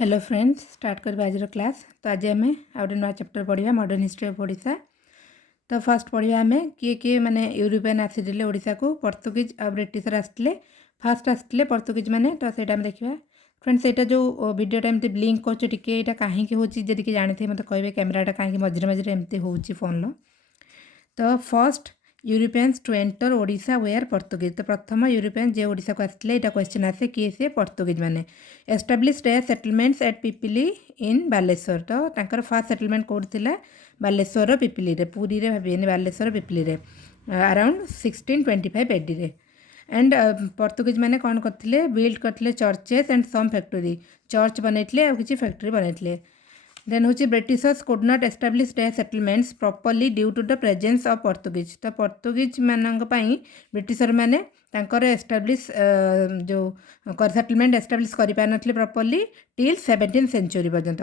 Hello friends, start करवा आज class. तो आज आम आउट नुआ चैप्टर पढ़ा मॉडर्न हिस्ट्री ऑफ ओडिशा। तो फर्स्ट पढ़ा आम किए माने यूरोपियन आसी ओडिशा को पर्तुगीज और ब्रिटिशर आसते फास्ट आसते पर्तुगीज मैंने। तो सहीटा आम देखा फ्रेंड्स, यहाँ जो वीडियोटा एमती ब्लिंक कर कहीं होती किए जानते मत कहे कैमेराटा कहीं मझे मझे एमती हो फोन। तो first Europeans to enter Odisha were Portuguese. तो प्रथम यूरोपियन जो ओडिशा को आसते यहाँ क्वेश्चन आसे किए सी पर्तुगीज मैंने। एस्टाब्लिश्ड ए सेटलमेंट्स एट पिपिली इन बालेश्वर। तो तांकर फास्ट सेटलमेंट कौट थिला बालेश्वर पिपिली रे, पुरी रे भाबिएनि, बालेश्वर पिपिली रे अराउंड 1625 एडी रे। एंड पर्तुगीज मैंने कौन करते बिल्ड करते churches and some factory, church बनैते और किसी फैक्टरी बनैते। देन हूँ Britishers could not establish a settlements properly due to the presence of Portuguese. तो पर्तुगीज मानक ब्रिटिशर मैंने तांकर एस्टाब्लिश जो सेटलमेंट एस्टाब्लिश कर पारे प्रॉपर्ली टिल 17th सेंचुरी पर्यंत।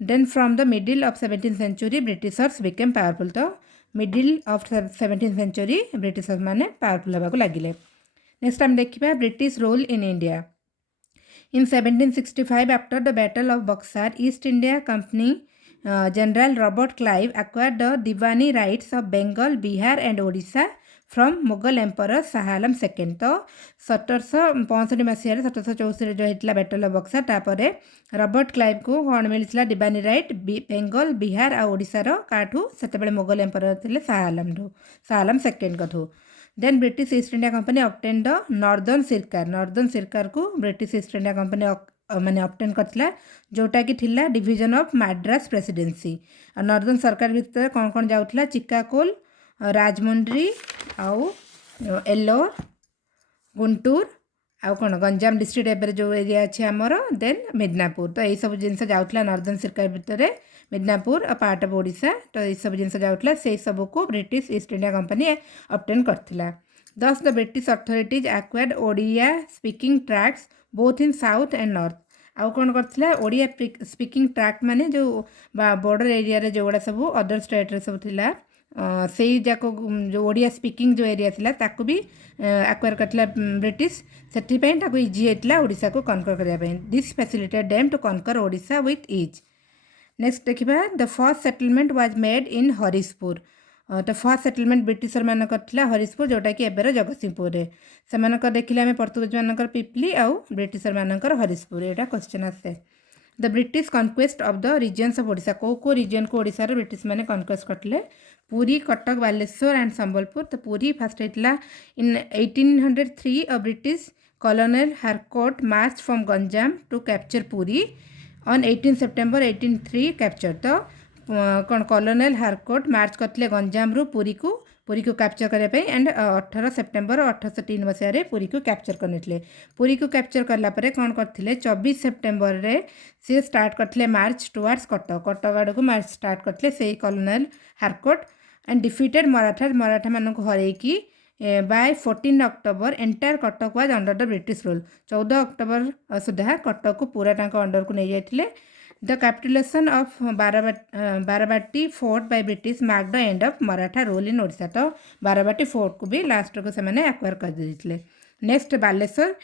Then from the middle of 17th century Britishers became powerful. तो middle of 17th century Britishers मैंने पावरफुल होगा लगिले। नेक्स्ट आम देखा British rule in India. In 1765, after the Battle of Buxar, East India Company General Robert Clive acquired the Diwani rights of Bengal, Bihar and Odisha from Mughal Emperor Shah Alam II। तो 1765 मसीह 1764 जो होता battle of Berkshire तापर Robert Clive को कौन मिलता डिवानी right Bengal, Bihar और ओडिशार काठू से मुगल एम्परर थे शाह आलम II कठू। Then British East India Company obtain the Northern Sircar को ब्रिटिश ईस्ट इंडिया कंपनी माने ऑब्टेन करथिला, जोटा कि थिला डिवीजन ऑफ मद्रास प्रेसिडेंसी। और नॉर्दर्न सरकार भितर कौन कौन जाउथिला चिकाकोल, राजमुंड्री आउ एलोर, गुंटूर आउ कौन गंजाम डिस्ट्रिक्ट एवं जो एरिया अच्छे आमर। देन मिदनापुर। तो यही सब जिनस जाउथिला नॉर्दर्न सिरकार भितर मिदनापुर और पार्ट ऑफ ओडिशा। तो ये सब जिनस जाउथिला से सब को British East India Company obtain करथिला। Thus the British authorities acquired Odia speaking tracts both in south and north. आउ कौन करथिला ओडिया स्पीकिंग ट्रैक्ट माने जो बॉर्डर एरिया रे जो सब अदर स्टेट रे सब थिला से जाक जो ओडिया स्पीकिंग जो एरिया थिला ताकू भी एक्वायर करथिला ब्रिटिश। सेटिपाई ताकू इजी हेतला ओडिशा को कनकर करिया पे। This facilitated them to conquer Odisha with ease. Next देखा the first settlement was made in Harishpur. तो फर्स्ट सेटलमेंट ब्रिटिशर मान करथिला हरिशपुर, जोटा कि एबर जगतसिंहपुर से देखिले आम पर्तुगीज मान पिपली आउ ब्रिटिशर मान हरिशपुर। यहाँ क्वेश्चन आसे the British conquest of the regions of Odisha. को रीजन को ओडिशा रे ब्रिटिश मैंने कनक्वेस्ट करते पुरी, कटक, बालेश्वर एंड संबलपुर। तो पुरी फास्ट होता in 1803 a British colonel Harcourt march from Ganjam to capture Puri on 18 September 1803 capture. तो कौन कॉलोनल हारकोट मार्च करते गंजाम रू पुरी को कैप्चर करने एंड 18 सेप्टेम्बर 1803 मसीह पुरी को कैप्चर करते। पुरी को कैप्चर कलापर कौन करते 24 सेप्टेम्बर रे सी स्टार्ट करते मार्च टुवर्ड्स कटक आड़ को मार्च स्टार्ट करते से colonel Harcourt and defeated Maratha मानक हरैकी by 14 October entire Cuttack was under the British rule. 14 October सुधा कटक को पूरा अंडर को नहीं जाते। The capitulation of Barabati fort by British mark the end of Maratha rule in Odisha. तो बाराबाटी फोर्ट को भी लास्ट को से एक्वायर कर देते। नेक्स्ट बालेश्वर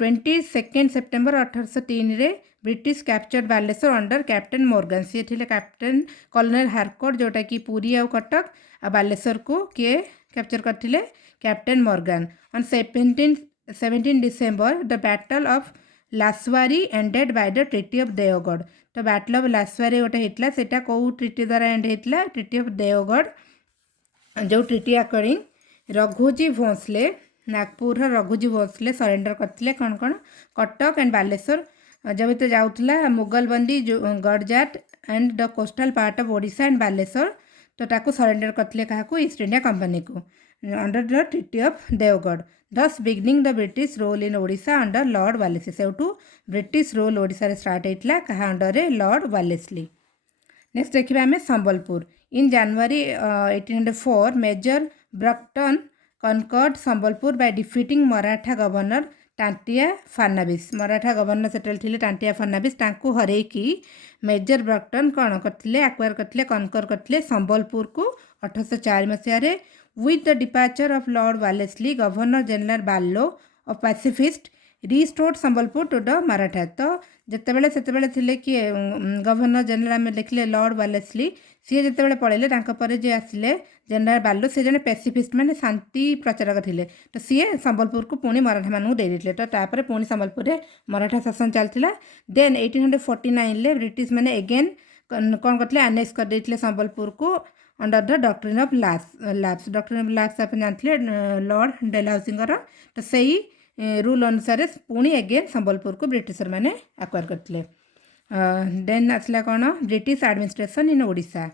22 सेप्टेम्बर 1803 रे British captured Baleswar under captain Morgan. सी थे कैप्टेन कॉलोनल हारकोट, जोटा कि पुरी आउ कटक आ बालेश्वर को किए कैप्चर करते captain Morgan. On 17 December the battle of Laswari ended by the treaty of Deogarh. तो बैटल ऑफ लासवारी गोटे होता है कौ ट्रिटी द्वारा एंड होता ट्रिटी ऑफ देवगढ़, जो treaty according Raghuji Bhonsle Nagpur Raghuji Bhonsle surrender करते कौन कटक एंड बालेश्वर। जब तो जाऊला मुगलबंदी जो Garjat and the coastal part of Odisha and Baleswar. तो ताको सरेंडर करते क्या ईस्ट इंडिया कंपनी को under the treaty of Deogarh. Thus beginning the British rule in Odisha under Lord Wellesley. से ब्रिटिश रोल ओडिशा स्टार्ट होता क्या अंडर लॉर्ड वालेस्ली। नेक्स्ट देखा आम Sambalpur. In January 1804 major Broughton conquered Sambalpur by defeating Maratha governor Tantia Farnavis. Maratha governor settle थे टांटिया फर्नाविस, तांको हरैकी major ब्रक्टन कौन करते एक्वायर करते कनकर करते संबलपुर को 1804 मसीह। With the departure of Lord Wellesley governor general Barlow of pacifist restored Sambalpur to the Maratha. तो ଯେତେବେଳେ ସେତେବେଳେ ଥିଲେ କିଏ ଗଭର୍ଣ୍ଣର ଜେନେରାଲ ଆମେ ଦେଖିଲେ ଲର୍ଡ଼ ୱାଲେସ୍ଲି, ସିଏ ଯେତେବେଳେ ପଳେଇଲେ ତାଙ୍କ ପରେ ଯିଏ ଆସିଲେ ଜେନେରାଲ ବାଲୁ, ସେ ଜଣେ ପେସିଫିଷ୍ଟ ମାନେ ଶାନ୍ତି ପ୍ରଚାରକ ଥିଲେ। ତ ସିଏ ସମ୍ବଲପୁରକୁ ପୁଣି ମରାଠାମାନଙ୍କୁ ଦେଇଦେଇଥିଲେ। ତ ତାପରେ ପୁଣି ସମ୍ବଲପୁରରେ ମରାଠା ଶାସନ ଚାଲିଥିଲା। ଦେନ୍ 1849ରେ ବ୍ରିଟିଶ ମାନେ ଏଗେନ୍ କ'ଣ କରିଥିଲେ, ଆନେକ୍ସ କରିଦେଇଥିଲେ ସମ୍ବଲପୁରକୁ under the doctrine of lapse. Doctrine of lapse ଆପଣ ଜାଣିଥିଲେ ଲର୍ଡ଼ ଡେଲହାଉସିଙ୍କର। ତ ସେଇ ରୁଲ୍ ଅନୁସାରେ ପୁଣି ଏଗେନ୍ ସମ୍ବଲପୁରକୁ ବ୍ରିଟିଶର ମାନେ ଆକ୍ୱାର କରିଥିଲେ। ଦେନ୍ ଆସିଲା କ'ଣ, ବ୍ରିଟିଶ ଆଡମିନିଷ୍ଟ୍ରେସନ୍ ଇନ୍ ଓଡ଼ିଶା।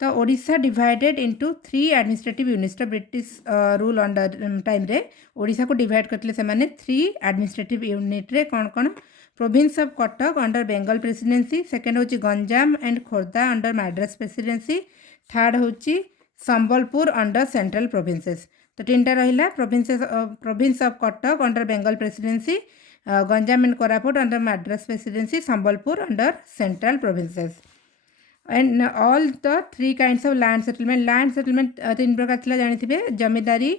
ତ Odisha divided into 3 administrative units. ତ ବ୍ରିଟିଶ ରୁଲ୍ ଅଣ୍ଡର ଟାଇମ୍ରେ ଓଡ଼ିଶାକୁ ଡିଭାଇଡ୍ କରିଥିଲେ ସେମାନେ 3 ଆଡମିନିଷ୍ଟ୍ରେଟିଭ୍ ୟୁନିଟ୍ରେ। କ'ଣ କ'ଣ, province of Cuttack under Bengal Presidency, second ହେଉଛି Ganjam and Khordha under Madras Presidency, third ହେଉଛି ସମ୍ବଲପୁର ଅଣ୍ଡର ସେଣ୍ଟ୍ରାଲ ପ୍ରୋଭିନ୍ସେସ୍। ତ ତିନିଟା ରହିଲା, province of Cuttack under Bengal Presidency, Ganjam and Koraput under Madras Presidency, Sambalpur under Central Provinces. And all the 3 kinds of land settlement 3 प्रकार थिला जानिथिबे, जमींदारी,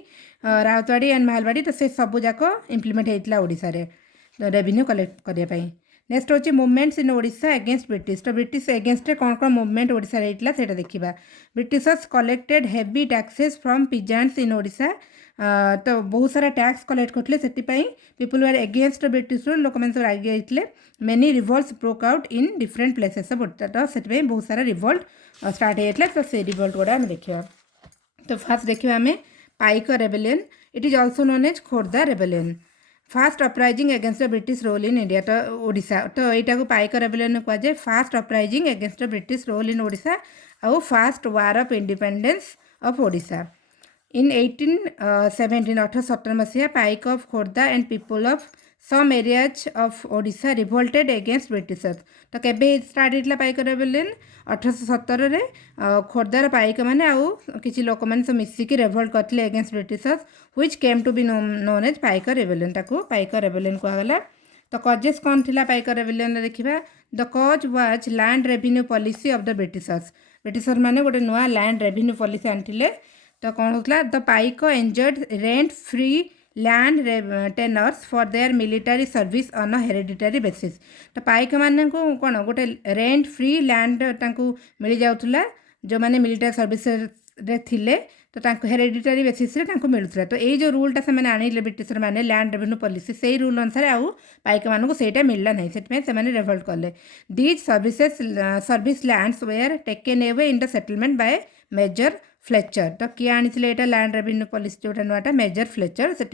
राउतवाड़ी एंड महलवाड़ी। तो से सबू जाक इम्प्लीमेंट होइतला ओडिसा रे रेवेन्यू कलेक्ट करिया पई। नेक्स्ट होची movements in Odisha against British. तो ब्रिटिश अगेंस्ट कौन कौन मूवमेंट ओडिशा रे होइतला सेटा देखिबा। Britishers collected heavy taxes from peasants in Odisha. तो बहुत सारा टैक्स कलेक्ट करते से people were against British rule, लोक मैंने सब रागी जाते। Many revolts broke out in different places of Odisha. तो से बहुत सारा रिवोल्ट स्टार्ट होता है। तो से रिवोल्ट गुड़ा आम देखा। तो फास्ट देखा आम Paik rebellion, it is also known as Khordha rebellion. First uprising against the British rule in India. तो ओडिशा तो यहाँ को पाइक रेबेलियन कहुए। First uprising against the British rule in Odisha आउ first war of independence of Odisha. In 1817 मसीहा Paik of Khordha and people of some areas of Odisha revolted against Britishers. तो केबे start होता पाइक रेबेलियन 1817 रे खोर्धार पाइक मैंने आउ किसी लोक मैंने सब मिसिकी रेवोल्ट करते against Britishers which came to be known as Paik rebellion. ताको पाइक रेबेलियन कहला। तो कजेस कौन थिला पाइक रेबेलियन देखिबा। The cause was land revenue policy of the Britishers. Britisher माने गोटे नुआ लैंड रेवेन्यू पॉलिसी आनिथिले। तो कौन होता, the Paik enjoyed rent free land tenures for their military service on a hereditary basis. तो पाइक माने को कौन गोटे रेंट फ्री लैंड तांकू मिल जाउथला, जो माने मिलिटरी सर्विस रे थिले। तो तांको हेरिडिटरी बेसिस रे तांको मिलुथला। तो ये जो रूलटा से माने आनिले ब्रिटिशर माने लैंड रेवेन्यू पॉलिसी, से रूल अनुसार आउ पाइक मानू सेटा मिलला नहीं, सेटमे से माने रिवोल्ट करले। These service lands were taken away in the settlement by major Fletcher. तो किए आनी यहाँ लैंड रेवेन्यू पॉलिसी जोटा नुआटा मेजर फ्लेचर, से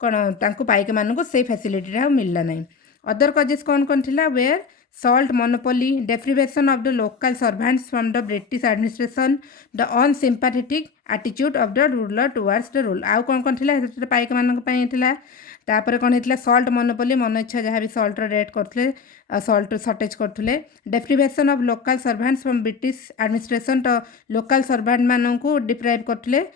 कौन तांको पाइक मानू से फैसिलिटी मिलला नहीं। अदर कजेस कौन कौन थिला, were salt monopoly, deprivation of the local servants from the British administration, the unsympathetic attitude of the ruler towards the rule. आउ कौन कौन थिला पाइक मानक पई थिला। तापर कौन होता, सल्ट मोनोपोली, मन इच्छा जहाँ भी सल्टर रेट करते, सल्ट सर्टेज करते। Deprivation of local servants from British administration. तो लोकल सर्वेंट मानक डिप्राइव करते,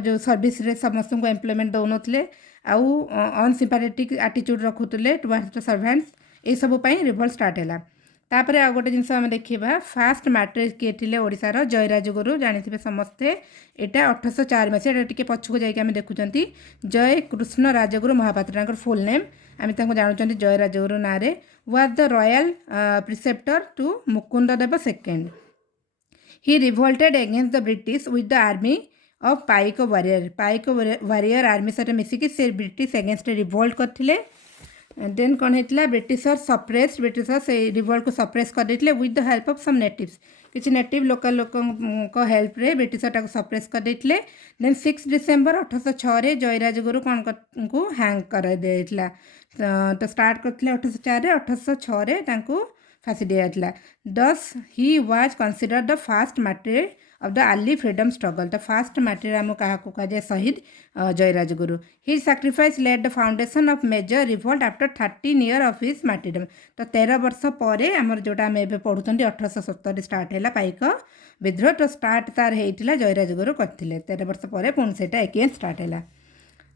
जो सर्विस रे समस्त को एम्प्लॉयमेंट दौनते। आउ अनसिम्पैथेटिक एटीट्यूड रखुते टुवर्ड्स द सर्वेंट्स। ये सब रिवोल्ट स्टार्ट है। तापर आ गोटे जिनस आम देखा, फास्ट मैट्रिक किए थे ओडिशार जयराजगुरु, जानी समस्ते। यहाँ 1804 मसीहा टी पछक जाकि देखुं जय कृष्ण राजगुरु महापात्र फुल नेम आम जानूँ जयराजगुरु ना रे। Was the royal preceptor to Mukund Dev second. He revolted against the British with the army of Paik warrior army सहित मिसिकी से ब्रिटिश अगेंस्ट रिवोल्ट करते। देन कौन होता, ब्रिटिशर सप्रेस, ब्रिटिशर से रिवोल्ट को सप्रेस कर देते with the help of some natives. किसी नेटिव लोकल लोक हेल्प रे ब्रिटिशर टाको सप्रेस कर देते। देन 6 डिसेम्बर 1806 जयराजगुरु कौन को हैंग कर देला। तो स्टार्ट करते 1804 1806 फांसी दी जाता। Thus he was considered the first martyr of the early freedom struggle. तो फास्ट मार्टिर आम क्या कहुए, शहीद Jayi Rajguru. His sacrifice led the foundation of major revolt after 13 year of his martyrdom. तो 13 वर्ष पर आमर जोटा आम एवं पढ़ुं 1870 स्टार्ट है पाइक विद्रोह। तो स्टार्ट तार होता जयराजगुरु करते 13 वर्ष पर पुणी से अगेन स्टार्ट है।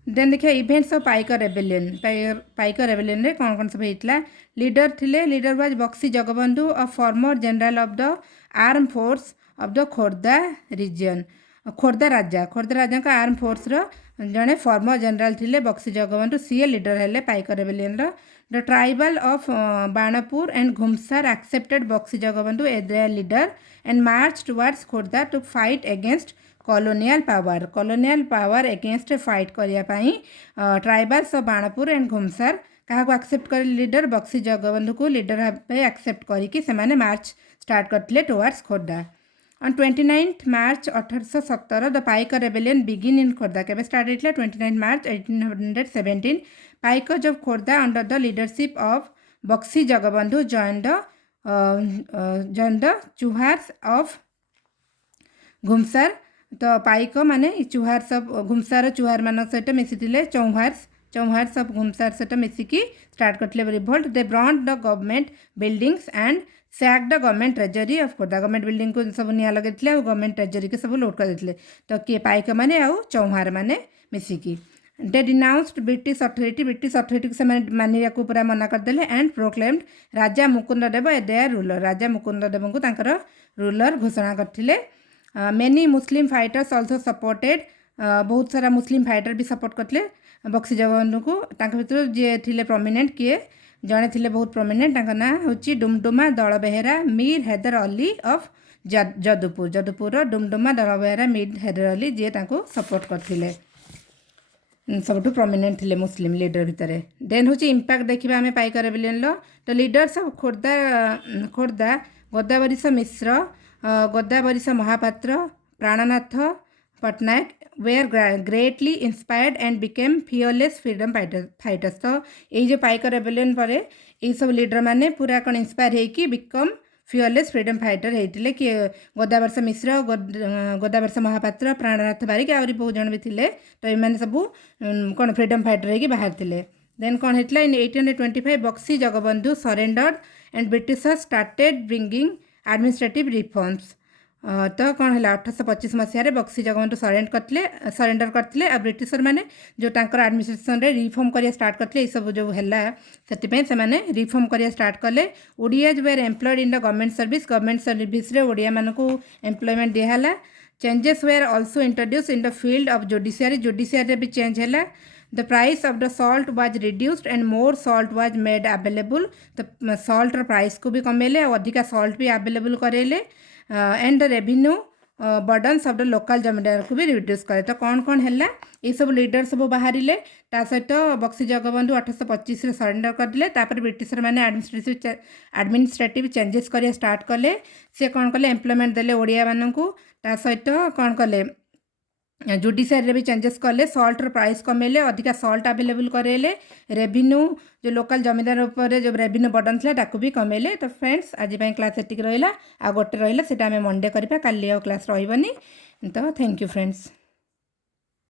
देन देखिए events of Paik rebellion. Paik rebellion रे कौन कौन सब होता, लीडर थिले, leader was Bakshi Jagabandhu, a former general of the arm force of the Khordha region. Khordha राजा का आर्म फोर्स रो जड़े फॉर्मर जनरल थिले बक्सी जगबंधु, सीए लीडर हेले पाइक रेबेलियन रो। The tribal of Banapur and Ghumsar accepted Bakshi Jagabandhu as their leader and marched towards Khordha to fight against colonial power. Colonial power against fight करिया पाई tribals of Banapur and Ghumsar काहाको accept कर leader Bakshi Jagabandhu को leader भाई accept करिकी से march start करते towards Khordha. On 29th March 1817 the Paika Rebellion begin in Khordha. केबे start होइतला 29 March 1817. Paikas of Khordha under the leadership of Bakshi Jagabandhu joined the Chuhars of Ghumsar. तो पाइक माने चुहार सब घुमसार चुहार मान सहित मिसिथिले चौहार्स ऑफ घुमसार सहित मिसिकी स्टार्ट करथिले revolt. They burned the government buildings and sack the government treasury of Khordha. Government building को सब निया लगेथिले और गवर्नमेंट ट्रेजरी के सब लूट कर देथिले. तो किए पाइक माने आउ चौहार माने मिसिकी. दे डिनाउंस्ड ब्रिटिश अथॉरिटी को से मानिया को पूरा मना करदेले and proclaimed Raja Mukunddev a their ruler. Raja Mukunddev को तांकर रूलर घोषणा करथिले. Many Muslim fighters also supported. बहुत सारा मुस्लिम फाइटर भी सपोर्ट करते बक्सी जगबंधु को. भर जी थे प्रोमिनेंट किए जड़े थे बहुत प्रोमिनेंट ना हूँ डुमडुमा दल बेहेरा मीर हैदर अली ऑफ जदुपुर डुमडुमा दल बेहेरा मीर हैदर अली जी सपोर्ट करते सब प्रोमिनेंट थे मुस्लिम लीडर भितर. देन हूँ इंपैक्ट देखा आम पाइका रेबेलियन. तो leaders of Khordha Godabarish Mishra Godabarish Mohapatra Prannath Patnaik were greatly inspired and became fearless freedom fighters. तो ये जो पाइका रेबेलियन पर ये सब लीडर मैंने पूरा कौन इंस्पायर होगी बिकम फियरलेस फ्रीडम फाइटर होते कि गोदावर्ष मिश्र गोदावर्ष महापात्र प्राणनाथ बारिक आहरी बहुत जन भी थे. तो ये सब कौन फ्रीडम फाइटर होगी बाहर थे. देन कौन होता in 1825 Bakshi Jagabandhu surrendered and Britishers started bringing administrative reforms. तो कौन है 1825 मसीह बक्सी जगबंधु सरेंडर करते और ब्रिटिशर मैंने जो एडमिनिस्ट्रेशन रे रिफॉर्म करिया स्टार्ट करते सब जो है से रिफॉर्म करिया स्टार्ट कले. Odias were employed in the government service रे ओडिया मान को एम्प्लॉयमेंट दिहला. Changes were also introduce in the field of judiciary भी चेंज है. The price of the salt was reduced and more salt was made available. तो salt price को भी कमेले और अधिका salt भी available करेले. And the revenue burdens of the local जमींदार को भी रिड्यूस करे. तो कौन है ये सब लीडर सब बाहर ता सहित बक्सी जगबंधु 1825 सरेंडर करदे. ब्रिटिशर मैंने एडमिनिस्ट्रेटिव चेंजेस करिया स्टार्ट कले. सी कौन कले एम्प्लॉयमेंट देले ओडिया मानू. ता सहित कौन कले जुडिशियरी भी चेंजेस कले. सॉल्ट प्राइस कमेले अधिका सॉल्ट अवेलेबल करेले. रेवेन्यू जो लोकल जमींदार उपर जो रेवेन्यू बर्डन था ताकू भी कमेले. तो फ्रेंड्स आज क्लास एतिक रहा आ गोटे रहा से मंडे करवा काली क्लास रही. तो थैंक यू फ्रेंड्स.